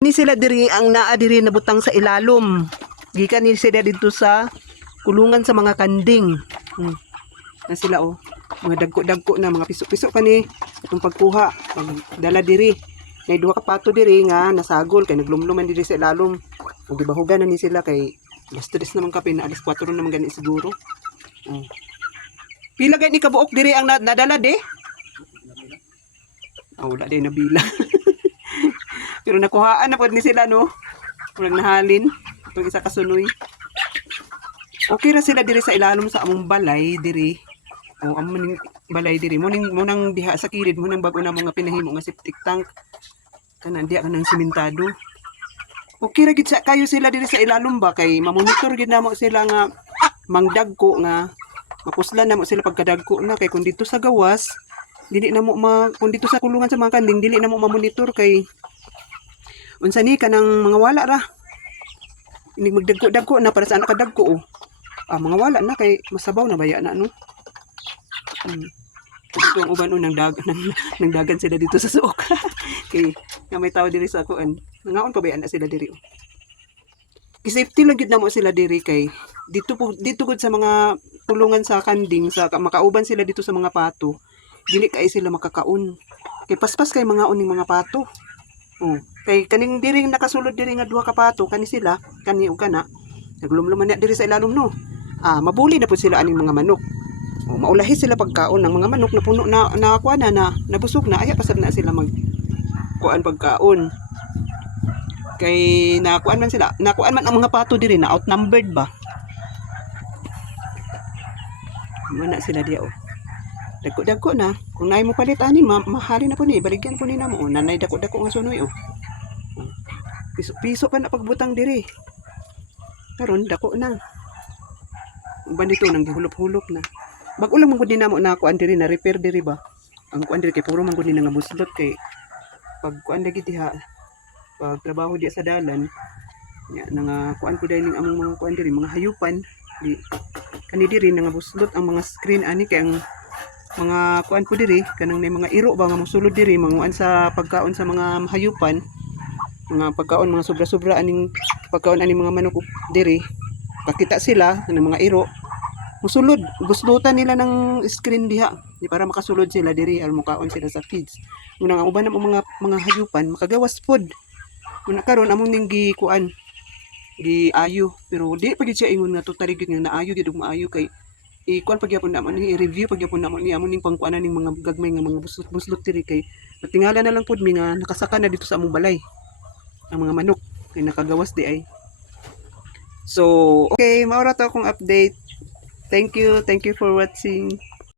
Ni sila diri ang naa diri nabutang sa ilalom. Gikan ni sila dito sa kulungan sa mga kanding. Na sila oh. Mga dagko-dagko na mga piso-piso pa ni itong pagkuha, pagdala diri. May duha ka pato diri nga nasagol kay naglumluman diri sa ilalom. Ug gibahugan na ni sila kay alas 3 naman kape na alas 4 naman gani siguro. Pila gay ni kabuok diri ang nadala de? Wala din nabila. Pero nakuhaan na po ni sila no. Walang nahalin. Itong isa kasunoy. Okay ra sila diri sa ilalom sa among balay diri. O among balay diri. Munang diha sa kilid. Munang bago na mga pinahimo nga septic tank. Kanan diha kanang simentado. Okay ra gid sa kayo sila diri sa ilalom ba. Kay mamonitor gid namo sila nga mangdagko nga. Mapuslan namo sila pagkadagko na. Kay kung dito sa gawas. Dili na mo kung dito sa kulungan sa mga kanding. Dili na mo mamonitor kay unsa ni kanang mga wala ra. Inig magdagko-dagko na para sa anak kadagko oh. Mga wala na kay masabaw na baya na no. Ito ang uban nang dagan sila dito sa suok. Kay nga may tao diri sa kuan. Nangaon pa baya na sila diri oh. Safety lang gid namo sila diri kay dito gud sa mga kulungan sa kanding sa makauban sila dito sa mga pato. Dili kay sila makakaon. Kay paspas kay mga uning mga pato. Kay kaning diri nakasulod diri nga duha ka pato kani sila kani ug kana naglumluman na diri sa ilalom no. Mabuli na pud sila aning mga manok. Maulahi sila pagkaon ng mga manok na puno na kuan na nabusog na aya pasad na sila mag kuan pagkaon. Kay nakuan man sila, nakuan man ang mga pato diri na outnumbered ba. Mana sila dia oh. Dagko-dagko na. Kung naay mo palit ani, mahali na po ni. Baligyan po ni na mo. Nanay dako-dako nga sunoy. Piso-piso pa na pagbutang diri. Karon dako na. Uban dito nang gihulop-hulop na. Bag-ulang mong din na mo na kuan diri na repair diri ba. Ang kuan diri kay puro man gud ni nga buslot kay pag kuan dagi diha. Pag trabaho diha sa dalan, nya nga kuan ko dai ning among mga kuan diri mga hayupan. Di kani diri nga buslot ang mga screen ani kay ang mga kuan po diri kanang may mga iro ba nga mosulod diri manguan sa pagkaon sa mga hayupan, mga pagkaon mga sobra-sobra aning pagkaon aning mga manok diri, pakita sila ng mga iro mosulod buslutan nila ng screen diha di para makasulod sila diri al mukaon sila sa feeds. Muna nga uban na mga hayupan makagawas pod muna karon among ning gi kuan gi ayo pero di pa gid siya ingon nga totally gid nga naayo gid ug maayo kay kuan pagyapon naman ni review pagyapon naman ni amon ning pangkuanan ning mga gagmay nga mga buslot diri kay natingala na lang pud mi nga nakasaka na dito sa among balay ang mga manok kay nakagawas di ay. So okay, maura to akong update. Thank you for watching.